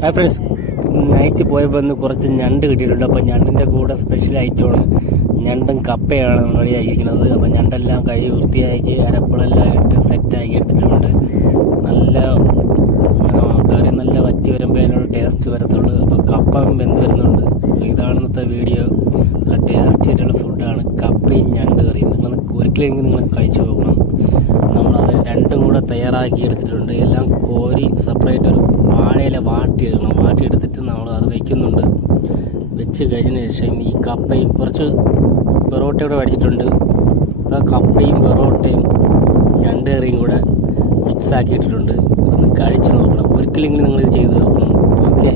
Hi friends, night പോയപ്പോൾ ഒന്ന് കുറച്ച് ഞണ്ട് കിട്ടിയിട്ടുണ്ട്. അപ്പോൾ ഞണ്ടിൻ്റെ കൂടെ സ്പെഷ്യൽ ഐറ്റമാണ് ഞണ്ടും കപ്പയാണ് റെഡിയാക്കിയിരിക്കുന്നത്. അപ്പോൾ ഞണ്ടെല്ലാം കഴുകി വൃത്തിയാക്കി അരപ്പുളെല്ലാം ഇട്ട് സെറ്റാക്കി എടുത്തിട്ടുണ്ട്. നല്ല കറി നല്ല വറ്റി വരുമ്പോൾ അതിനോട് ടേസ്റ്റ് വരത്തുള്ളൂ. അപ്പോൾ കപ്പ വെന്ത് വരുന്നുണ്ട്. ഇതാണ് ഇന്നത്തെ വീഡിയോ. നല്ല ടേസ്റ്റ് ആയിട്ടുള്ള ഫുഡാണ് കപ്പയും ഞണ്ട് കറിയും. നിങ്ങൾ ഒരിക്കലെങ്കിൽ നിങ്ങൾ കഴിച്ചു നോക്കണം. നമ്മളത് രണ്ടും കൂടെ തയ്യാറാക്കി എടുത്തിട്ടുണ്ട്. എല്ലാം കോരി സെപ്പറേറ്റ് ഒരു വാഴയില വാട്ടിയെടുക്കണം. വാട്ടിയെടുത്തിട്ട് നമ്മൾ അത് വയ്ക്കുന്നുണ്ട്. വെച്ച് കഴിഞ്ഞതിന് ശേഷം ഈ കപ്പയും കുറച്ച് പൊറോട്ട കൂടെ മേടിച്ചിട്ടുണ്ട്. അപ്പോൾ കപ്പയും പൊറോട്ടയും ഞണ്ട് കറിയും കൂടെ മിക്സ് ആക്കി ഇട്ടിട്ടുണ്ട്. ഇതൊന്ന് കഴിച്ച് നോക്കണം. ഒരിക്കലെങ്കിലും നിങ്ങളിത് ചെയ്ത് നോക്കണം. ഓക്കെ.